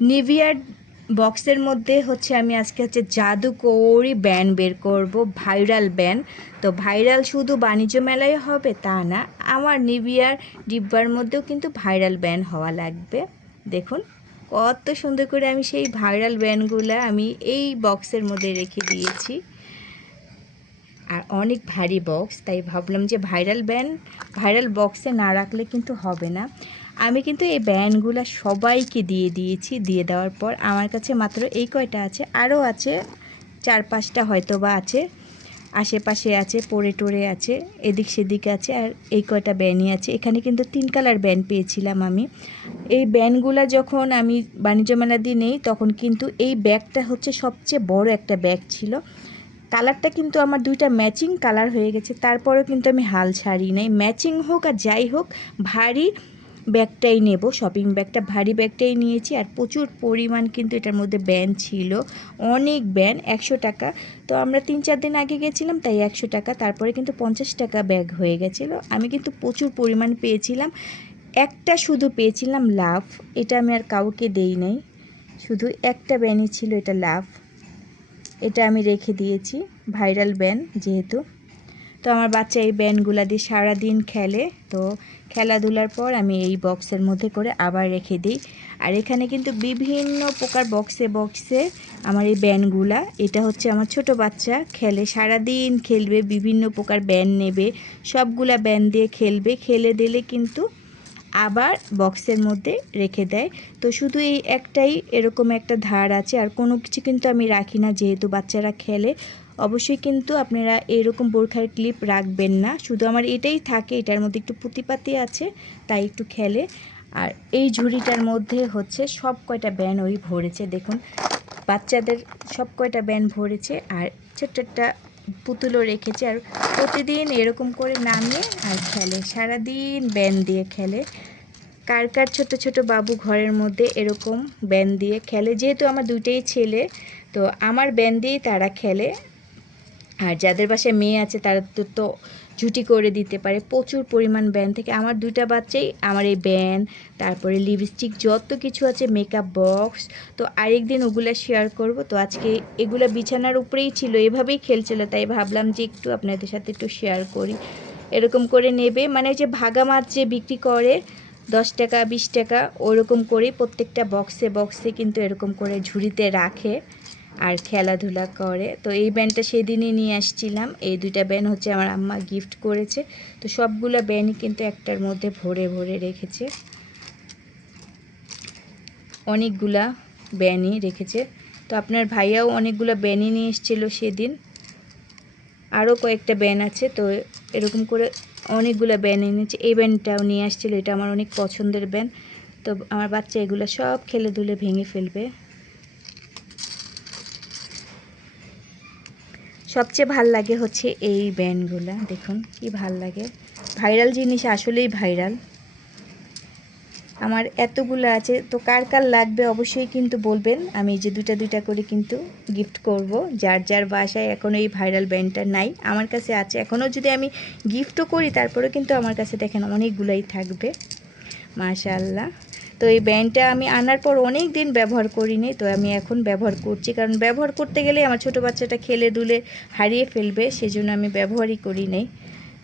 নিভিয়ার বক্সের মধ্যে হচ্ছে আমি আজকে হচ্ছে জাদুকরি ব্যান্ড বের করব, ভাইরাল ব্যান্ড। তো ভাইরাল শুধু বাণিজ্য মেলায় হবে তা না, আমার নিভিয়ার ডিব্বার মধ্যেও কিন্তু ভাইরাল ব্যান্ড হওয়া লাগবে। দেখুন কত সুন্দর করে আমি সেই ভাইরাল ব্যান্ডগুলো আমি এই বক্সের মধ্যে রেখে দিয়েছি। আর অনেক ভারী বক্স, তাই ভাবলাম যে ভাইরাল বক্সে না রাখলে কিন্তু হবে না। আমি কিন্তু এই ব্যান্ডগুলো সবাইকে দিয়ে দিয়েছি। দিয়ে দেওয়ার পর আমার কাছে মাত্র এই কয়টা আছে, আরও আছে 4-5টা হয়তো বা আছে, আশেপাশে আছে, পড়ে টরে আছে, এদিক সেদিক আছে, আর এই কয়টা ব্যান্ডই আছে। এখানে কিন্তু 3 কালার ব্যান্ড পেয়েছিলাম আমি। এই ব্যান্ডগুলো যখন আমি বাণিজ্য মেলা দিয়ে নেই তখন কিন্তু এই ব্যাগটা হচ্ছে সবচেয়ে বড় একটা ব্যাগ ছিল। কালারটা কিন্তু আমার দুইটা ম্যাচিং কালার হয়ে গেছে, তারপরেও কিন্তু আমি হাল ছাড়ি নাই। ম্যাচিং হোক আর যাই হোক, ভারী ব্যাগটাই নেব, শপিং ব্যাগটা ভারী ব্যাগটাই নিয়েছি। আর প্রচুর পরিমাণ কিন্তু এটার মধ্যে ব্যান্ড ছিল, অনেক ব্যান্ড। 100 টাকা, তো আমরা 3-4 দিন আগে গেছিলাম তাই 100 টাকা, তারপরে কিন্তু 50 টাকা ব্যাগ হয়ে গেছিলো। আমি কিন্তু প্রচুর পরিমাণ পেয়েছিলাম। একটা শুধু পেয়েছিলাম লাভ, এটা আমি আর কাউকে দেই নাই, শুধু একটা ব্যান্ডই ছিল, এটা লাভ। এটা আমি রেখে দিয়েছি, ভাইরাল ব্যান্ড যেহেতু। তো আমার বাচ্চা এই ব্যান্ডগুলো দিয়ে সারাদিন খেলে, তো খেলাধুলার পর আমি এই বক্সের মধ্যে করে আবার রেখে দিই। আর এখানে কিন্তু বিভিন্ন প্রকার বক্সে আমার এই ব্যান্ডগুলা, এটা হচ্ছে আমার ছোট বাচ্চা খেলে, সারাদিন খেলবে, বিভিন্ন প্রকার ব্যান্ড নেবে, সবগুলা ব্যান্ড দিয়ে খেলবে, খেলে দিলে কিন্তু আবার বক্সের মধ্যে রেখে দেয়। তো শুধু এই একটাই এরকম একটা ধার আছে, আর কোনো কিছু কিন্তু আমি রাখি না, যেহেতু বাচ্চারা খেলে। অবশ্যই কিন্তু আপনারা এরকম বোরখার ক্লিপ রাখবেন না, শুধু আমার এটাই থাকে, এটার মধ্যে একটু পুঁতিপাতি আছে তাই একটু খেলে। আর এই ঝুড়িটার মধ্যে হচ্ছে সব কয়টা ব্যান্ড ওই ভরেছে, দেখুন বাচ্চাদের সব কয়টা ব্যান্ড ভরেছে। আর ছোট্ট একটা পুতুলও রেখেছে, আর প্রতিদিন এরকম করে নামিয়ে আর খেলে, সারাদিন ব্যান্ড দিয়ে খেলে। কার কার ছোট ছোট বাবু ঘরের মধ্যে এরকম ব্যান্ড দিয়ে খেলে, যেহেতু আমার দুইটাই ছেলে তো আমার ব্যান্ড দিয়েই তারা খেলে। আর যাদের বাসায় মেয়ে আছে তারা তো ঝুটি করে দিতে পারে প্রচুর পরিমাণ ব্যান্ড থেকে। আমার দুইটা বাচ্চাই আমার এই ব্যান্ড, তারপরে লিপস্টিক, যত কিছু আছে, মেকআপ বক্স, তো আরেকদিন ওগুলো শেয়ার করব। তো আজকে এগুলো বিছানার উপরেই ছিল, এভাবেই খেলছিল, তাই ভাবলাম যে একটু আপনাদের সাথে একটু শেয়ার করি। এরকম করে নেবে, মানে যে ভাগা মাছ যে বিক্রি করে 10 টাকা 20 টাকা, ওরকম করে প্রত্যেকটা বক্সে কিন্তু এরকম করে ঝুড়িতে রাখে আর খেলাধুলা করে। তো এই ব্যান্ডটা সেদিনই নিয়ে আসছিলাম, এই দুইটা ব্যান্ড হচ্ছে আমার আম্মা গিফট করেছে। তো সবগুলো ব্যান্ডই কিন্তু একটার মধ্যে ভরে ভরে রেখেছে, অনেকগুলা ব্যান্ডই রেখেছে। তো আপনার ভাইয়াও অনেকগুলো ব্যান্ডই নিয়ে এসেছিলো সেদিন, আরও কয়েকটা ব্যান্ড আছে। তো এরকম করে অনেকগুলো ব্যান্ড এনেছে, এই ব্যান্ডটাও নিয়ে আসছিলো, এটা আমার অনেক পছন্দের ব্যান্ড। তো আমার বাচ্চা এগুলো সব খেলে ধুলে ভেঙে ফেলবে। সবচেয়ে ভাল লাগে হচ্ছে এই ব্যান্ডগুলো, দেখুন কি ভাল লাগে, ভাইরাল জিনিস আসলেই ভাইরাল। আমার এতগুলো আছে, তো কার কার লাগবে অবশ্যই কিন্তু বলবেন, আমি যে দুইটা দুইটা করে কিন্তু গিফট করব। যার যার বাসায় এখনও এই ভাইরাল ব্যান্ডটা নাই, আমার কাছে আছে, এখনও যদি আমি গিফটও করি তারপরেও কিন্তু আমার কাছে দেখেন অনেকগুলোই থাকবে, মাশাআল্লাহ। তো এই ব্যান্ডটা আমি আনার পর অনেক দিন ব্যবহার করিনি, তো আমি এখন ব্যবহার করছি, কারণ ব্যবহার করতে গেলে আমার ছোটো বাচ্চাটা খেলে দুলে হারিয়ে ফেলবে, সেজন্য আমি ব্যবহারই করি নাই।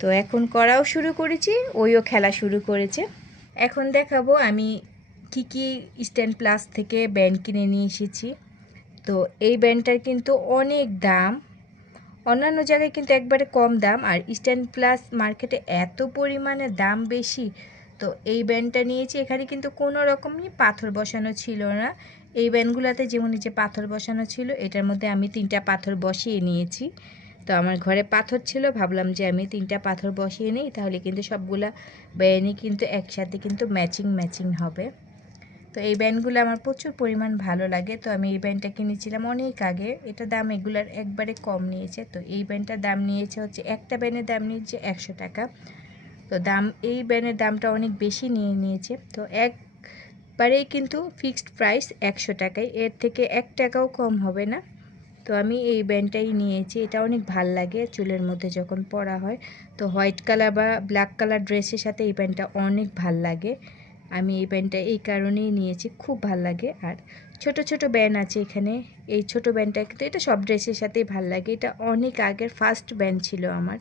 তো এখন করাও শুরু করেছি, ওইও খেলা শুরু করেছে। এখন দেখাবো আমি কি স্ট্যান্ড প্লাস থেকে ব্যান্ড কিনে নিয়ে এসেছি। তো এই ব্যান্ডটার কিন্তু অনেক দাম, অন্যান্য জায়গায় কিন্তু একবারে কম দাম, আর স্ট্যান্ড প্লাস মার্কেটে এত পরিমাণে দাম বেশি। তো এই ব্যান্ডটা নিয়েছি, এখানে কিন্তু কোনো রকমই পাথর বসানো ছিল না। এই ব্যান্ডগুলোতে যেমন যে পাথর বসানো ছিল, এটার মধ্যে আমি 3টা পাথর বসিয়ে নিয়েছি। তো আমার ঘরে পাথর ছিল, ভাবলাম যে আমি 3টা পাথর বসিয়ে নিই, তাহলে কিন্তু সবগুলা ব্যান্ডই কিন্তু একসাথে কিন্তু ম্যাচিং হবে। তো এই ব্যান্ডগুলো আমার প্রচুর পরিমাণ ভালো লাগে। তো আমি এই ব্যান্ডটা কিনেছিলাম অনেক আগে, এটা দাম এগুলার একবারে কম নিয়েছে। তো এই ব্যান্ডটার দাম নিয়েছে হচ্ছে, একটা ব্যান্ডের দাম নিয়েছে 100 টাকা। তো এই ব্যান্ডের দামটা অনেক বেশি নিয়েছে। তো একবারেই কিন্তু ফিক্সড প্রাইস 100 টাকায়, এর থেকে 1 টাকাও কম হবে না। তো আমি এই ব্যান্ডটাই নিয়েছি, এটা অনেক ভাল লাগে চুলের মধ্যে যখন পরা হয়। তো হোয়াইট কালার বা ব্ল্যাক কালার ড্রেসের সাথে এই ব্যান্ডটা অনেক ভাল লাগে। আমি এই ব্যান্ডটা এই কারণেই নিয়েছি, খুব ভাল লাগে। আর ছোট ছোট ব্যান্ড আছে এখানে, এই ছোট ব্যান্ডটা কিন্তু এটা সব ড্রেসের সাথেই ভাল লাগে। এটা অনেক আগের ফার্স্ট ব্যান্ড ছিল আমার।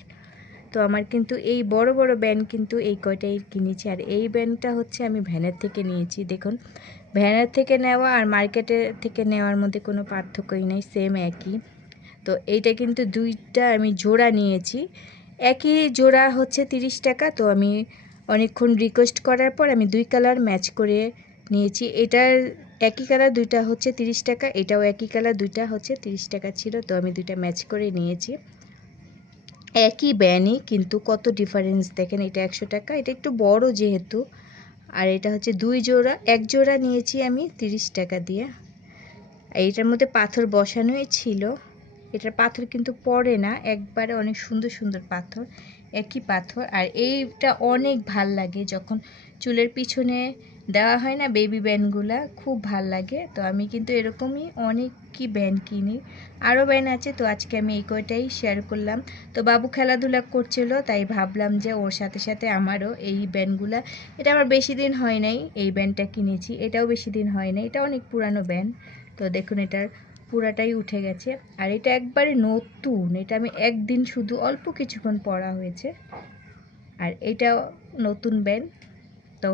তো আমার কিন্তু এই বড় বড় ব্যান্ড কিন্তু এই কয়টাই কিনেছি। আর এই ব্যান্ডটা হচ্ছে আমি ভ্যানের থেকে নিয়েছি। দেখুন, ভ্যানের থেকে নেওয়া আর মার্কেটের থেকে নেওয়ার মধ্যে কোনো পার্থক্যই নেই, সেম একই। তো এইটা কিন্তু দুইটা আমি জোড়া নিয়েছি, একই জোড়া হচ্ছে 30 টাকা। তো আমি অনেকক্ষণ রিকোয়েস্ট করার পর আমি দুই কালার ম্যাচ করে নিয়েছি। এটার একই কালার দুইটা হচ্ছে 30 টাকা, এটাও একই কালার দুইটা হচ্ছে 30 টাকা ছিল। তো আমি দুইটা ম্যাচ করে নিয়েছি। একই ব্যানই কিন্তু কত ডিফারেন্স দেখেন, এটা 100 টাকা, এটা একটু বড় যেহেতু। আর এটা হচ্ছে দুই জোড়া, এক জোড়া নিয়েছি আমি 30 টাকা দিয়ে। এইটার মধ্যে পাথর বসানোই ছিল, এটার পাথর কিন্তু পড়ে না, একবারে অনেক সুন্দর সুন্দর পাথর, একই পাথর। আর এইটা অনেক ভাল লাগে যখন চুলের পিছনে দেওয়া হয় না বেবি ব্যান্ডগুলা, খুব ভাল লাগে। তো আমি কিন্তু এরকমই অনেকই ব্যান্ড কিনি, আরও ব্যান্ড আছে। তো আজকে আমি এই কয়টাই শেয়ার করলাম। তো বাবু খেলাধুলা করছিল, তাই ভাবলাম যে ওর সাথে সাথে আমারও এই ব্যান্ডগুলা, এটা আমার বেশি দিন হয় নাই এই ব্যান্ডটা কিনেছি, এটাও বেশি দিন হয় নাই, এটা অনেক পুরানো ব্যান্ড। তো দেখুন এটার পুরাটাই উঠে গেছে। আর এটা একবারে নতুন, এটা আমি একদিন শুধু অল্প কিছুক্ষণ পরা হয়েছে। আর এটাও নতুন ব্যান্ড। তো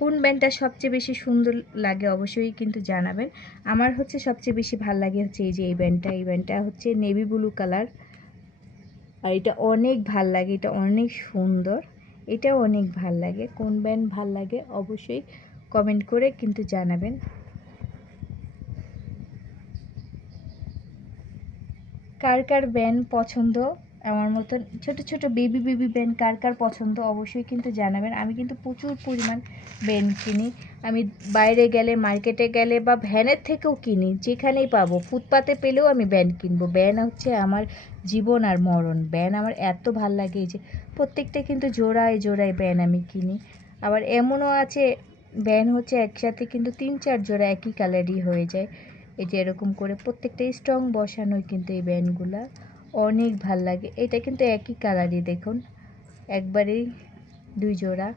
কোন ব্যান্ডটা সবচেয়ে বেশি সুন্দর লাগে অবশ্যই কিন্তু জানাবেন। আমার হচ্ছে সবচেয়ে বেশি ভাল লাগে হচ্ছে এই যে এই ব্যান্ডটা, এই ব্যান্ডটা হচ্ছে নেভি ব্লু কালার। আর এটা অনেক ভাল লাগে, এটা অনেক সুন্দর, এটাও অনেক ভাল লাগে। কোন ব্যান্ড ভাল লাগে অবশ্যই কমেন্ট করে কিন্তু জানাবেন। কার কার ব্যান্ড পছন্দ, আমার মতন ছোট ছোট বেবি বেবি ব্যান্ড কার কার পছন্দ অবশ্যই কিন্তু জানাবেন। আমি কিন্তু প্রচুর পরিমাণ ব্যান্ড কিনি, আমি বাইরে গেলে, মার্কেটে গেলে বা ভ্যানের থেকেও কিনি, যেখানেই পাবো, ফুটপাতে পেলেও আমি ব্যান্ড কিনবো। ব্যান্ড হচ্ছে আমার জীবন আর মরণ, ব্যান্ড আমার এত ভাল লাগে যে প্রত্যেকটা কিন্তু জোড়ায় জোড়ায় ব্যান্ড আমি কিনি। আবার এমনও আছে ব্যান্ড হচ্ছে একসাথে কিন্তু 3-4 জোড়া একই কালারই হয়ে যায়। এই যে এরকম করে প্রত্যেকটাই স্ট্রং বসানোই কিন্তু এই ব্যান্ডগুলা অনেক ভাল লাগে। এটা কিন্তু একই কালারই, দেখুন একবারেই দুই জোড়া।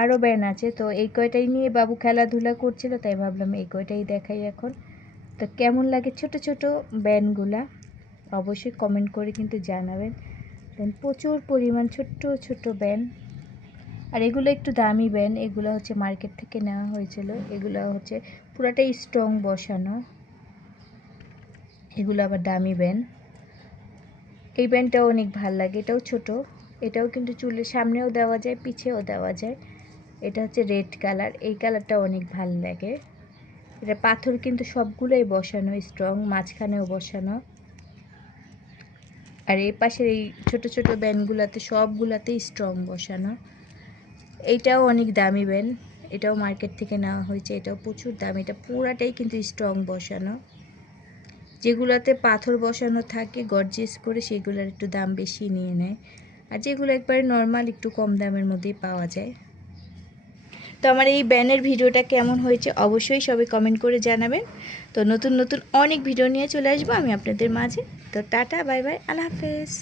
আরও ব্যান্ড আছে, তো এই কয়টাই নিয়ে বাবু খেলাধুলা করছিল, তাই ভাবলাম এই কয়টাই দেখাই এখন। তো কেমন লাগে ছোট ছোট ব্যান্ডগুলা অবশ্যই কমেন্ট করে কিন্তু জানাবেন। দেন প্রচুর পরিমাণ ছোট্ট ছোট ব্যান্ড। আর এগুলো একটু দামি ব্যান্ড, এগুলো হচ্ছে মার্কেট থেকে নেওয়া হয়েছিল, এগুলো হচ্ছে পুরাটাই স্ট্রং বসানো, এগুলো আবার দামি ব্যান্ড। এই ব্যান্ডটাও অনেক ভাল লাগে, এটাও ছোট, এটাও কিন্তু চুলের সামনেও দেওয়া যায়, পিছেও দেওয়া যায়। এটা হচ্ছে রেড কালার, এই কালারটা অনেক ভাল লাগে। এটা পাথর কিন্তু সবগুলোই বসানো স্ট্রং, মাঝখানেও বসানো। আর এই পাশের এই ছোট ছোট ব্যান্ডগুলোতে সবগুলাতেই স্ট্রং বসানো। এইটাও অনেক দামি ব্যান্ড, এটাও মার্কেট থেকে নেওয়া হয়েছে, এটাও প্রচুর দাম, এটা পুরাটাই কিন্তু স্ট্রং বসানো। যেগুলোতে পাথর বসানো থাকে গর্জিয়াস করে, সেগুলোর একটু দাম বেশি নিয়ে নেয়। আর যেগুলো একবারে নর্মাল একটু কম দামের মধ্যেই পাওয়া যায়। তো আমার এই ব্যানের ভিডিওটা কেমন হয়েছে অবশ্যই সবাই কমেন্ট করে জানাবেন। তো নতুন নতুন অনেক ভিডিও নিয়ে চলে আসবো আমি আপনাদের মাঝে। তো টাটা, বাই বাই, আল্লাহ হাফেজ।